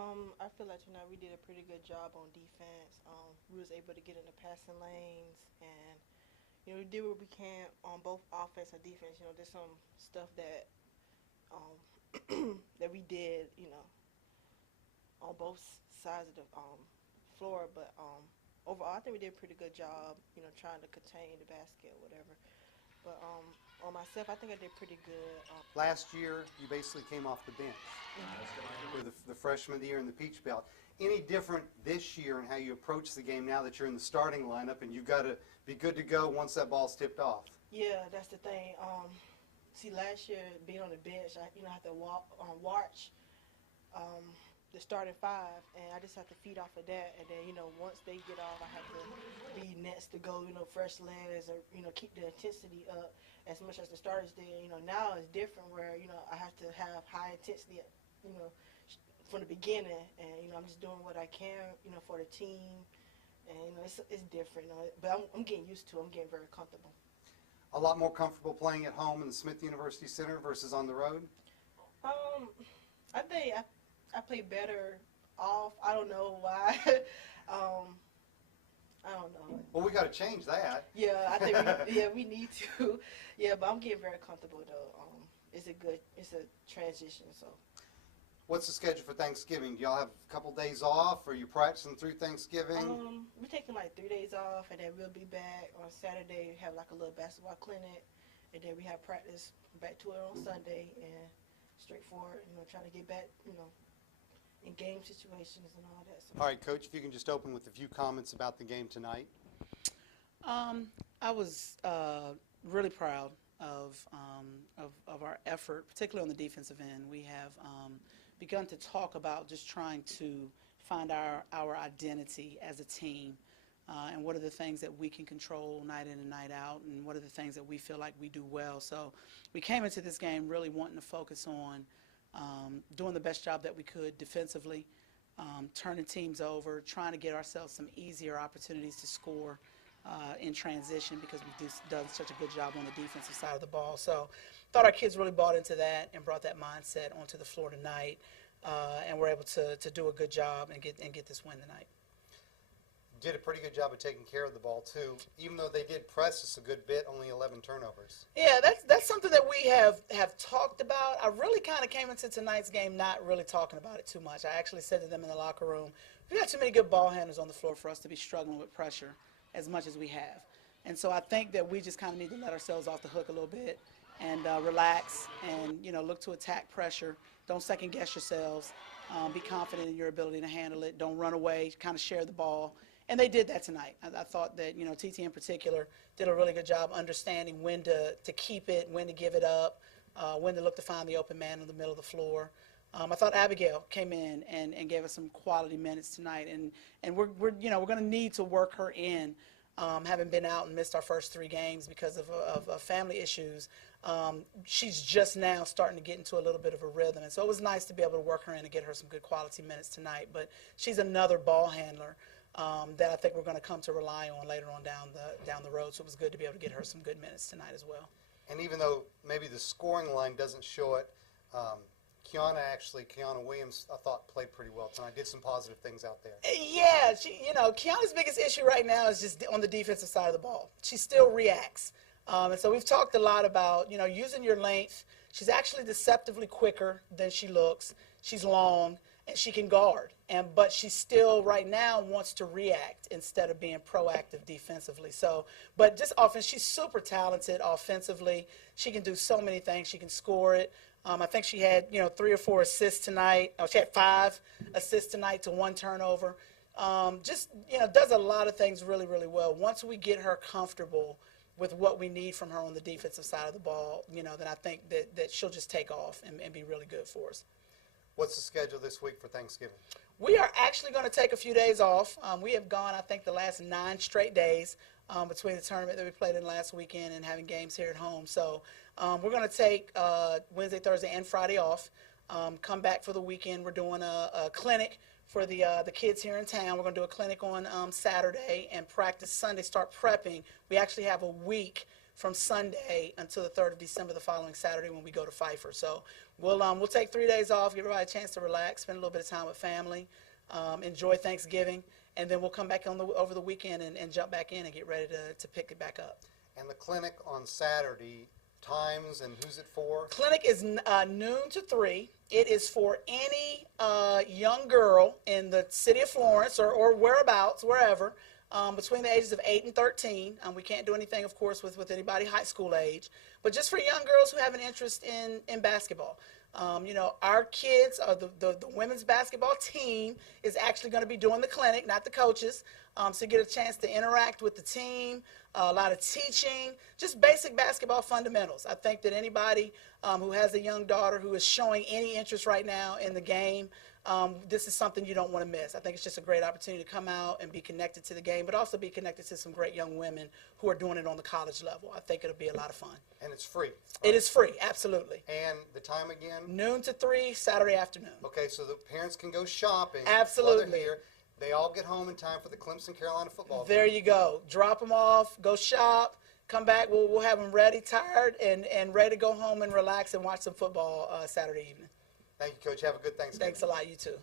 I feel like tonight we did a pretty good job on defense. We was able to get in the passing lanes, and we did what we can on both offense and defense. There's some stuff that that we did, on both sides of the floor. But overall, I think we did a pretty good job, trying to contain the basket or whatever. But on myself, I think I did pretty good. Last year, you basically came off the bench for the freshman of the year in the Peach Belt. Any different this year in how you approach the game now that you're in the starting lineup and you've got to be good to go once that ball's tipped off? Yeah, that's the thing. See, last year being on the bench, I have to watch the starting five, and I just have to feed off of that. And then once they get off, I have to be next to go, fresh legs, or keep the intensity up as much as the starters did. Now it's different where I have to have high intensity, from the beginning, and I'm just doing what I can, for the team, and it's different. But I'm getting used to it. I'm getting very comfortable. A lot more comfortable playing at home in the Smith University Center versus on the road? I think I play better off. I don't know why. I don't know. Well, we got to change that. Yeah, I think we need to. Yeah, but I'm getting very comfortable though. It's a transition. So. What's the schedule for Thanksgiving? Do y'all have a couple days off, or are you practicing through Thanksgiving? We're taking like 3 days off, and then we'll be back on Saturday. We have like a little basketball clinic, and then we have practice back to it on Sunday, and straightforward, trying to get back, in game situations and all that. So. All right, Coach, if you can just open with a few comments about the game tonight. I was really proud of our effort, particularly on the defensive end. We have begun to talk about just trying to find our identity as a team, and what are the things that we can control night in and night out, and what are the things that we feel like we do well. So we came into this game really wanting to focus on doing the best job that we could defensively, turning teams over, trying to get ourselves some easier opportunities to score in transition, because we've just done such a good job on the defensive side of the ball. So thought our kids really bought into that and brought that mindset onto the floor tonight, and we're able to do a good job and get this win tonight. Did a pretty good job of taking care of the ball too, even though they did press us a good bit, only 11 turnovers. Yeah, that's something that we have talked about. I really kind of came into tonight's game not really talking about it too much. I actually said to them in the locker room, we got too many good ball handlers on the floor for us to be struggling with pressure as much as we have. And so I think that we just kind of need to let ourselves off the hook a little bit and relax and, look to attack pressure. Don't second guess yourselves. Be confident in your ability to handle it. Don't run away. Kind of share the ball. And they did that tonight. I thought that, TT in particular did a really good job understanding when to keep it, when to give it up, when to look to find the open man in the middle of the floor. I thought Abigail came in and gave us some quality minutes tonight, and we're going to need to work her in, having been out and missed our first 3 games because of family issues. She's just now starting to get into a little bit of a rhythm, and so it was nice to be able to work her in and get her some good quality minutes tonight. But she's another ball handler that I think we're going to come to rely on later on down the road. So it was good to be able to get her some good minutes tonight as well. And even though maybe the scoring line doesn't show it, Kiana Williams, I thought, played pretty well tonight. Did some positive things out there. Yeah, Kiana's biggest issue right now is just on the defensive side of the ball. She still reacts. And so we've talked a lot about, using your length. She's actually deceptively quicker than she looks. She's long, and she can guard. But she still, right now, wants to react instead of being proactive defensively. So, but just offense, she's super talented offensively. She can do so many things. She can score it. I think she had, 3 or 4 assists tonight. Oh, she had 5 assists tonight to 1 turnover. Does a lot of things really, really well. Once we get her comfortable with what we need from her on the defensive side of the ball, then I think that she'll just take off and be really good for us. What's the schedule this week for Thanksgiving? We are actually going to take a few days off. We have gone, I think, the last 9 straight days between the tournament that we played in last weekend and having games here at home. So we're going to take Wednesday, Thursday, and Friday off. Come back for the weekend. We're doing a clinic for the kids here in town. We're going to do a clinic on Saturday and practice Sunday, start prepping. We actually have a week from Sunday until the 3rd of December, the following Saturday when we go to Pfeiffer. So we'll take 3 days off, give everybody a chance to relax, spend a little bit of time with family, enjoy Thanksgiving, and then we'll come back over the weekend and jump back in and get ready to pick it back up. And the clinic on Saturday, times and who's it for? Clinic is noon to 3. It is for any young girl in the city of Florence or whereabouts, wherever, between the ages of 8 and 13. We can't do anything, of course, with anybody high school age, but just for young girls who have an interest in basketball. Our kids, the women's basketball team is actually going to be doing the clinic, not the coaches. So you get a chance to interact with the team, a lot of teaching, just basic basketball fundamentals. I think that anybody who has a young daughter who is showing any interest right now in the game, this is something you don't want to miss. I think it's just a great opportunity to come out and be connected to the game, but also be connected to some great young women who are doing it on the college level. I think it'll be a lot of fun. And it's free. It is free, absolutely. And the time again? Noon to 3, Saturday afternoon. Okay, so the parents can go shopping. Absolutely. While they're here. They all get home in time for the Clemson-Carolina football game. There you go. Drop them off, go shop, come back. We'll have them ready, tired, and ready to go home and relax and watch some football Saturday evening. Thank you, Coach. Have a good Thanksgiving. Thanks a lot. You too.